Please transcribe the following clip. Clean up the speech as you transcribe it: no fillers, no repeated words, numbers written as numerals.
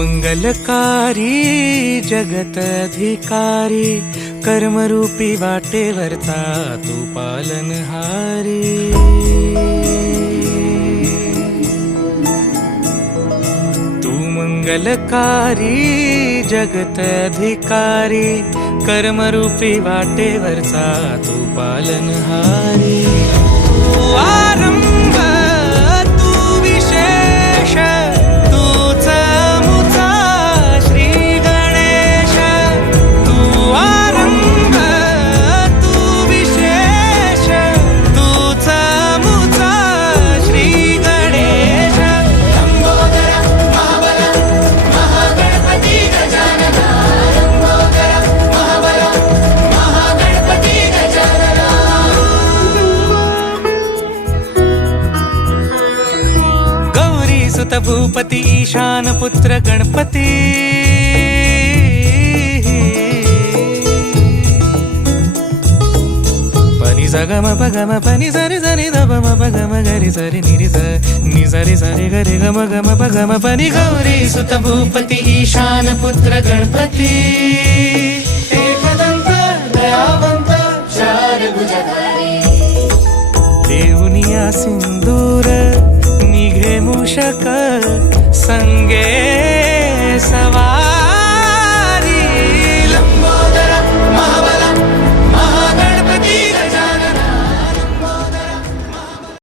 मंगलकारी जगत अधिकारी कर्मरूपी वाटेवरचा तू पालनहारी। तू मंगलकारी जगत अधिकारी कर्मरूपी वाटेवरचा तू पालनहारी। तू आरंभ तू विशेष तूच मुचा श्री गणेश। तू आरंभ तू विशेष तूच मुचा श्री गणेश। लंबोदर महाबल महागणपती गजानना। लंबोदर महाबल महागणपती गजानना। गौरी सुत भूपती ईशान पुत्र गणपती। पनी सगम पगम पनी सरि सरि ध म पगम गरि सरि निरि स नि सरि सरि गरि गम गम पगम पनी। गौरी सुत भूपती ईशान पुत्र गणपती। एकदंत दयावंत चार भुजधारी। देऊनिया सिंदूर निघे मूषक संगे सवा